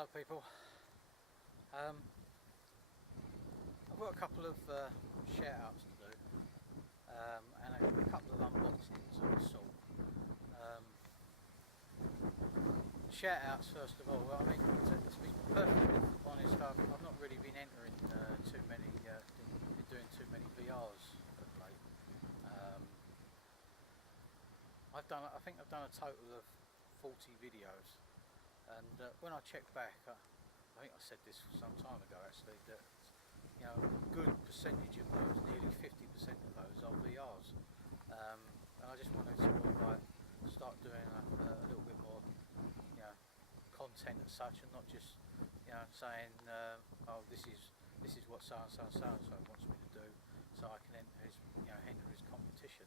Hello people, I've got a couple of shout outs to do and a couple of unboxings of the sort. Shout outs first of all. Well, I mean, to be perfectly honest, I've not really been entering too many, been doing too many VRs of late. I think I've done a total of 40 videos, and when I check back, I think I said this some time ago actually, that a good percentage of those, nearly 50% of those, are VRs, and I just wanted to sort of like start doing a little bit more, content as such, and not just saying, oh, this is what so and so and so and so wants me to do, so I can enter his competition.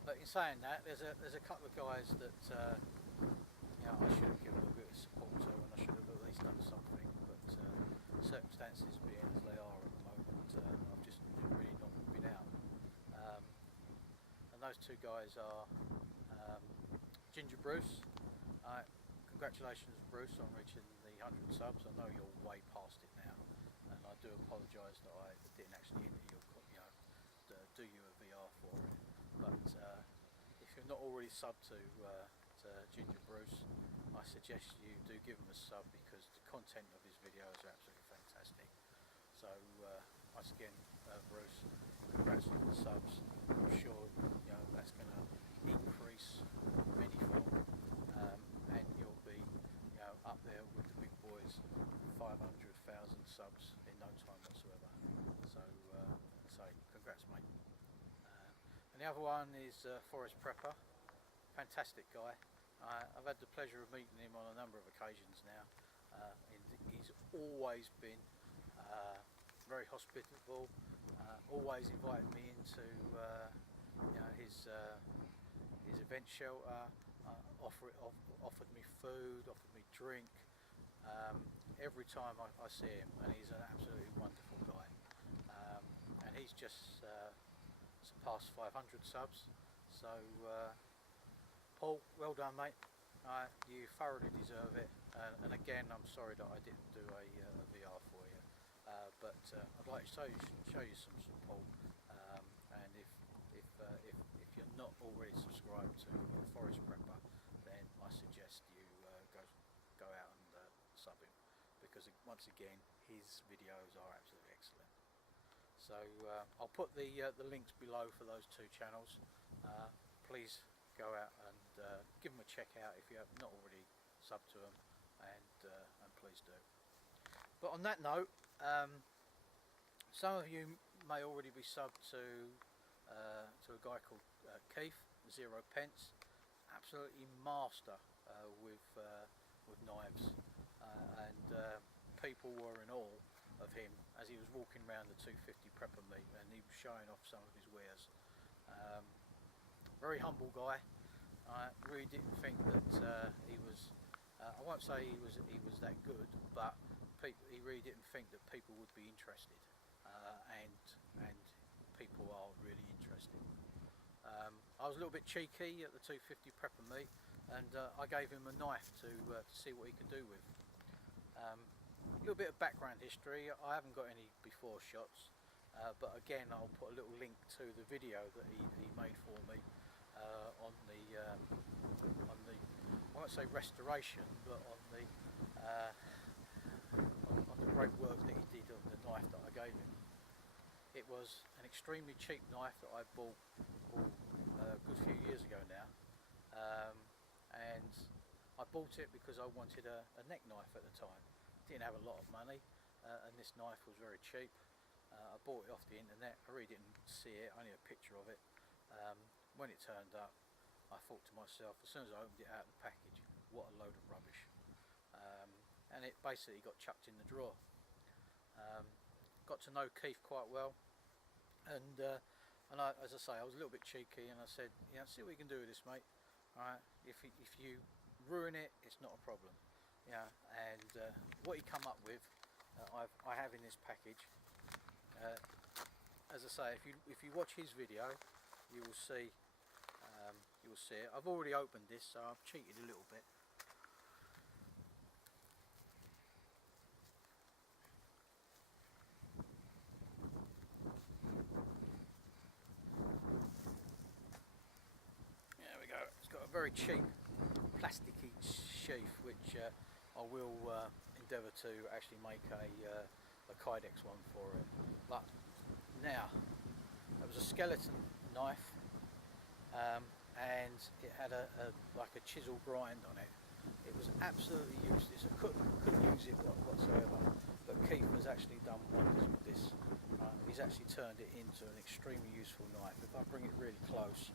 But in saying that, there's a couple of guys that I should have given a little bit of support to, and I should have at least done something. But circumstances being as they are at the moment, I've just really not been out. And those two guys are Ginger Bruce. Congratulations, Bruce, on reaching the 100 subs. I know you're way past it now, and I do apologise that I didn't actually enter your, do you a VR for it. But if you're not already subbed to Ginger Bruce, I suggest you do give him a sub, because the content of his videos are absolutely fantastic. So once again, Bruce, congrats on the subs. I'm sure that's going to increase manyfold, and you'll be up there with the big boys, 500,000 subs in no time whatsoever. So congrats, mate. And the other one is Forest Prepper, fantastic guy. I've had the pleasure of meeting him on a number of occasions now. He's always been very hospitable, always invited me into his event shelter, offered me food, offered me drink, every time I see him, and he's an absolutely wonderful guy. And he's just surpassed 500 subs, so Paul, well done, mate. You thoroughly deserve it, and again, I'm sorry that I didn't do a VR for you, but I'd like to show you some support, and if you're not already subscribed to Forest Prepper, then I suggest you go out and sub him, because once again, his videos are absolutely excellent. So I'll put the links below for those two channels. Please go out and give them a check out if you have not already subbed to them, and please do. But on that note, some of you may already be subbed to a guy called Keith, 0 pence, absolutely master with knives, and people were in awe of him as he was walking around the 250 prepper meet, and he was showing off some of his wares. Very humble guy. I really didn't think that he was, I won't say he was that good, but he really didn't think that people would be interested, and people are really interested. I was a little bit cheeky at the 250 prepper meet, and I gave him a knife to see what he could do with. A little bit of background history. I haven't got any before shots, but again, I'll put a little link to the video that he made for me on the I won't say restoration, but on the great work that he did on the knife that I gave him. It was an extremely cheap knife that I bought a good few years ago now, and I bought it because I wanted a neck knife at the time. Didn't have a lot of money, and this knife was very cheap. I bought it off the internet. I really didn't see it, only a picture of it. When it turned up, I thought to myself, as soon as I opened it out of the package, what a load of rubbish. And it basically got chucked in the drawer. Got to know Keith quite well, and as I say, I was a little bit cheeky, and I said, see what you can do with this, mate. Alright, if you ruin it, it's not a problem. And what he come up with, I have in this package. As I say, if you watch his video, you will see it. I've already opened this, so I've cheated a little bit. very cheap plasticky sheath, which I will endeavour to actually make a Kydex one for it. But now, it was a skeleton knife, and it had like a chisel grind on it. It was absolutely useless. I couldn't use it whatsoever. But Keith has actually done wonders with this. He's actually turned it into an extremely useful knife. If I bring it really close,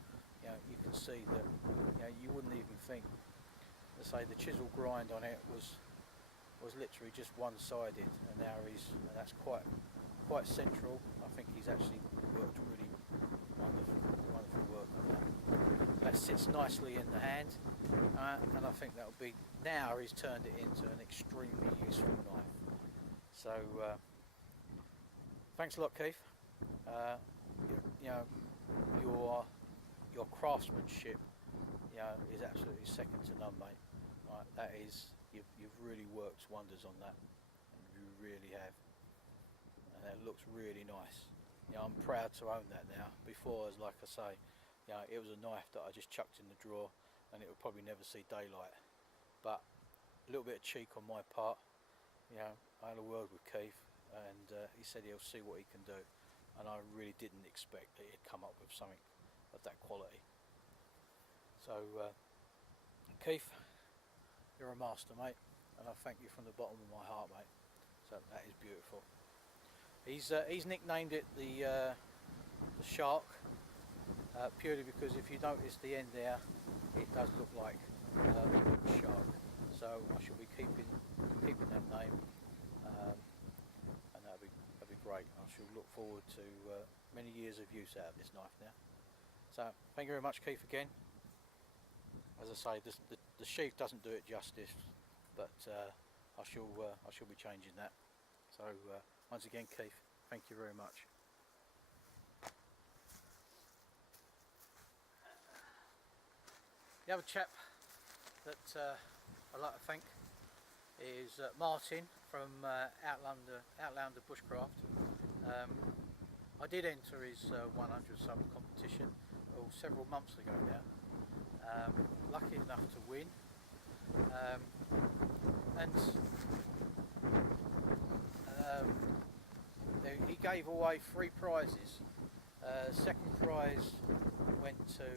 you can see that you wouldn't even think. Let's say the chisel grind on it was literally just one-sided, and now that's quite central. I think he's actually worked really wonderful work on that. That sits nicely in the hand, and I think that'll be, now he's turned it into an extremely useful knife. So thanks a lot, Keith. Your craftsmanship is absolutely second to none, mate. Right, that is, you've really worked wonders on that. You really have, and it looks really nice. I'm proud to own that now. Before, as like I say, it was a knife that I just chucked in the drawer, and it would probably never see daylight. But a little bit of cheek on my part. I had a word with Keith, and he said he'll see what he can do, and I really didn't expect that he'd come up with something of that quality. So Keith, you're a master, mate, and I thank you from the bottom of my heart, mate. So that is beautiful. He's nicknamed it the shark, purely because if you notice the end there, it does look like a shark. So I shall be keeping that name, and that'll be great. I shall look forward to many years of use out of this knife now. So thank you very much, Keith, again. As I say, the sheath doesn't do it justice, but I shall be changing that. So once again, Keith, thank you very much. The other chap that I'd like to thank is Martin from Outlander Bushcraft. I did enter his 100 sub competition several months ago now. Lucky enough to win, and he gave away 3 prizes. Second prize went to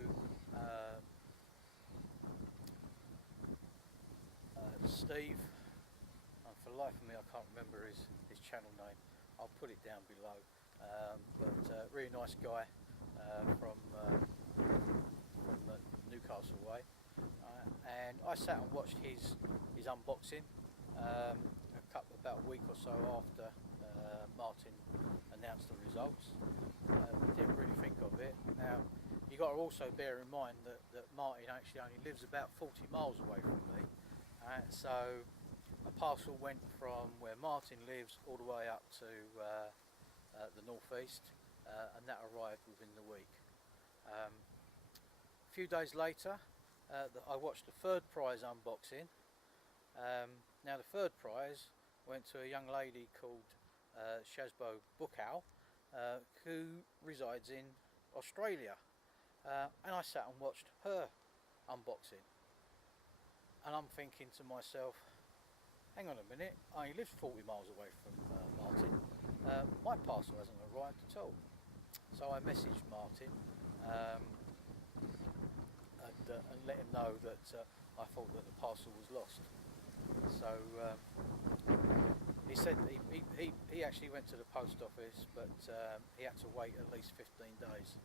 Steve, and for the life of me I can't remember his channel name. I'll put it down below, but really nice guy from Newcastle way, and I sat and watched his unboxing about a week or so after Martin announced the results. Didn't really think of it. Now you got to also bear in mind that Martin actually only lives about 40 miles away from me, so a parcel went from where Martin lives all the way up to the northeast, and that arrived within the week. A few days later, I watched the 3rd prize unboxing. Now the 3rd prize went to a young lady called Shazbo Bookow, who resides in Australia, and I sat and watched her unboxing, and I'm thinking to myself, hang on a minute, I only live 40 miles away from Martin. My parcel hasn't arrived at all. So I messaged Martin and let him know that I thought that the parcel was lost. So he said that he actually went to the post office, but he had to wait at least 15 days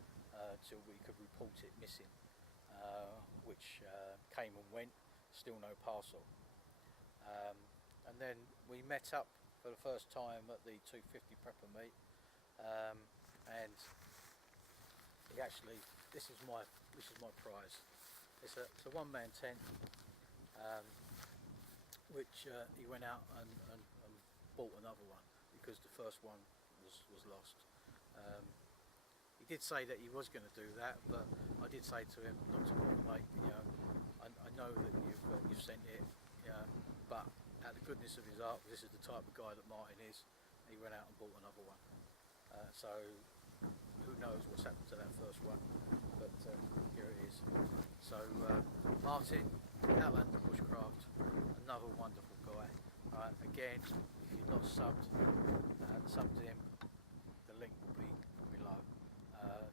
till we could report it missing, which came and went, still no parcel. And then we met up for the first time at the 250 prepper meet, and he actually, this is my prize. It's a one-man tent, which he went out and bought another one because the first one was lost. He did say that he was going to do that, but I did say to him, not to bother, mate. I know that you've sent it, but out of the goodness of his heart, this is the type of guy that Martin is. He went out and bought another one. So who knows what's happened to that first one, but here it is. So Martin, Outlander Bushcraft, another wonderful guy. Again, if you're not subbed, sub to him, the link will be below.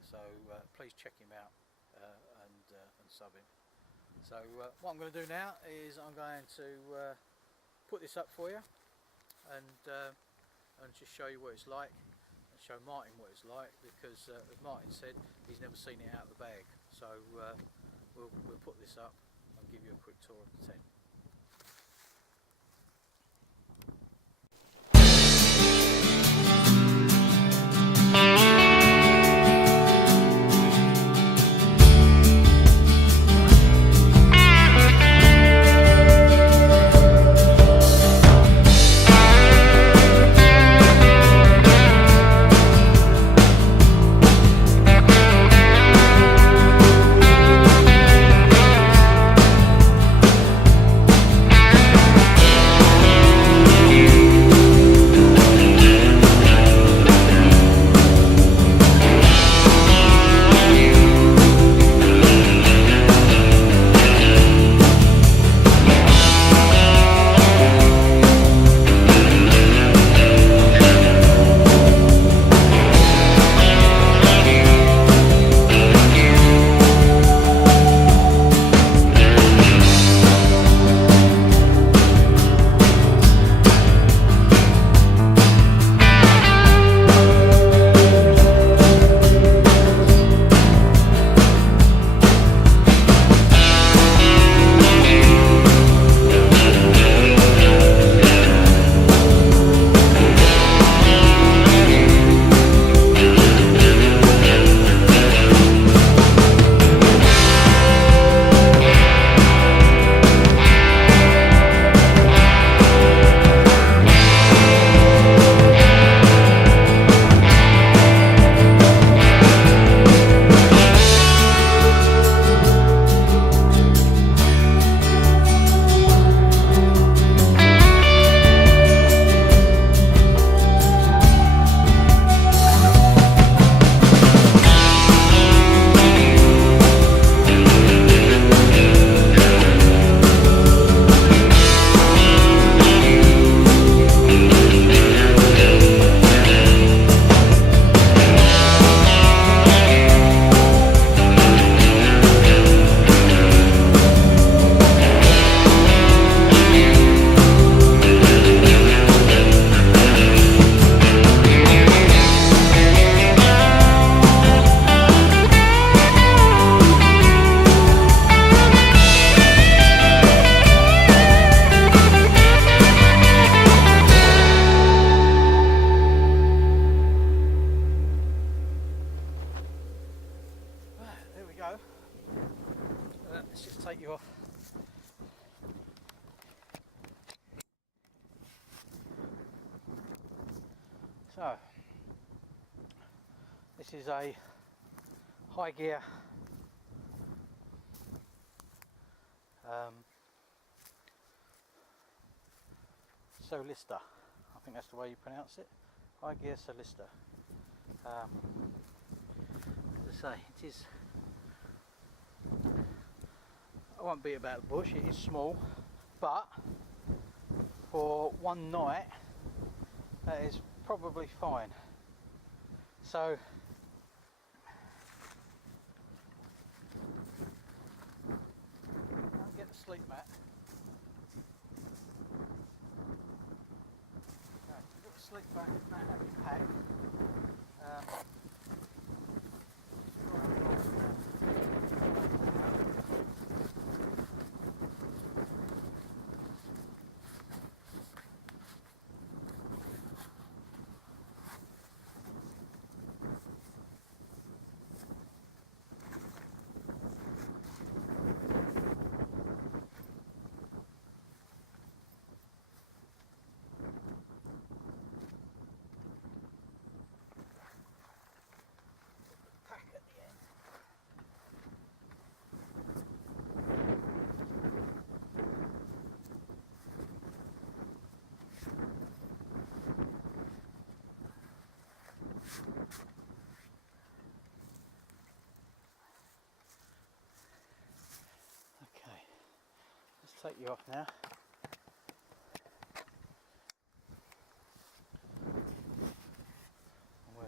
So please check him out and sub him. So what I'm going to do now is I'm going to put this up for you and just show you what it's like, and show Martin what it's like, because as Martin said, he's never seen it out of the bag. So we'll put this up and give you a quick tour of the tent. Let's just take you off. So, this is a high gear Solista. I think that's the way you pronounce it. High gear Solista. As I say, it is. I won't beat about the bush. It is small, but for one night, that is probably fine. So. I'll get the sleep mat. Okay, you've got the sleep mat at your pack. take you off now. And we'll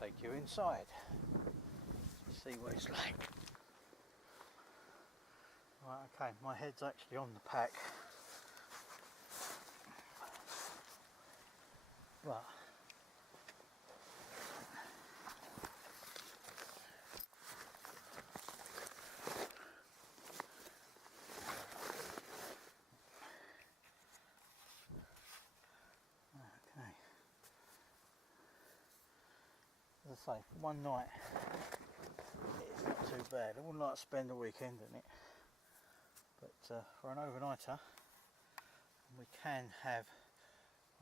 take you inside. See what it's like. Right, okay, my head's actually on the pack. But okay, as I say, for one night it's not too bad. I wouldn't like to spend a weekend in it, but for an overnighter we can have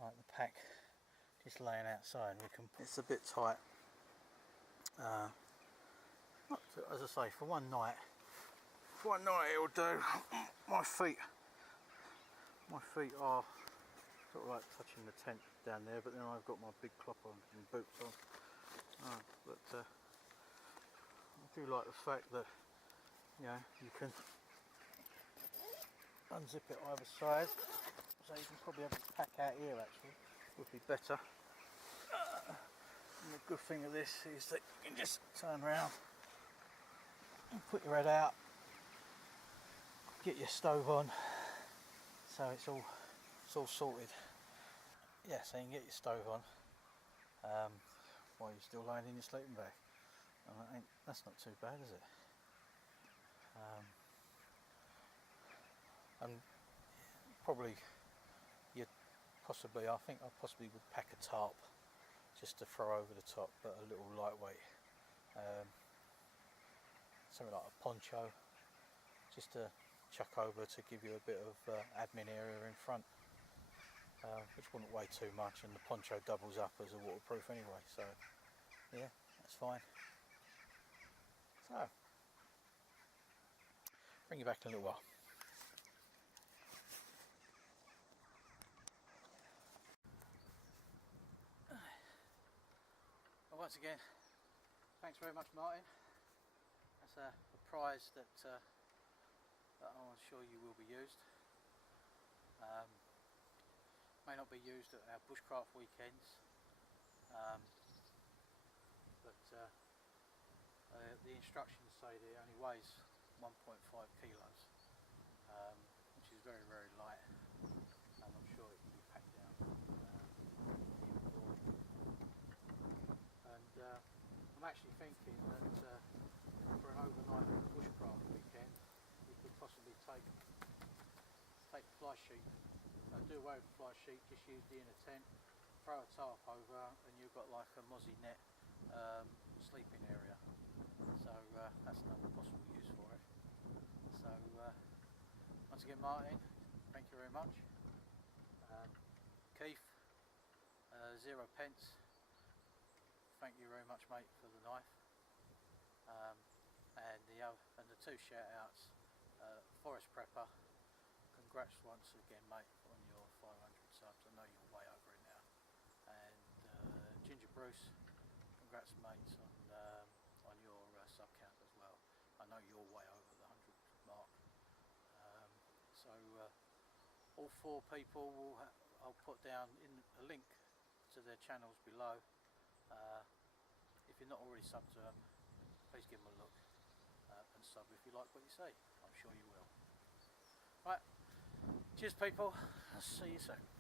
like the pack just laying outside. We can. It's a bit tight. Not to, as I say, for one night. For one night it'll do. My feet are sort of like touching the tent down there, but then I've got my big clopper and boots on. But I do like the fact that you can unzip it either side, so you can probably have the pack out here. Actually, would be better. And the good thing of this is that you can just turn around and put your head out, get your stove on, so it's all sorted. Yeah, so you can get your stove on while you're still lying in your sleeping bag, and that's not too bad, is it? And probably I think I possibly would pack a tarp just to throw over the top, but a little lightweight, something like a poncho, just to chuck over to give you a bit of admin area in front, which wouldn't weigh too much, and the poncho doubles up as a waterproof anyway, so yeah, that's fine. So, bring you back in a little while. Well, once again, thanks very much, Martin. That's a prize that I'm sure you will be used. May not be used at our bushcraft weekends, but the instructions say that it only weighs 1.5 kilos, which is very, very light, and I'm sure it can be packed down even more. And I'm actually thinking that for an overnight bushcraft weekend, we could possibly take the fly sheet, do away with the fly sheet, just use the inner tent, throw a tarp over, and you've got like a mozzie net sleeping area. So that's another possible use for it. So once again, Martin, thank you very much. Keith, 0 pence. Thank you very much, mate, for the knife. And the two shout outs, Forest Prepper, congrats once again, mate, on your 500 subs. I know you're way over it now. And Ginger Bruce, congrats, mates, on your sub count as well. I know you're way over the 100 mark. So all four people I'll put down in a link to their channels below. If you're not already subbed to them, please give them a look and sub if you like what you see. I'm sure you will. Right, cheers people, I'll see you soon.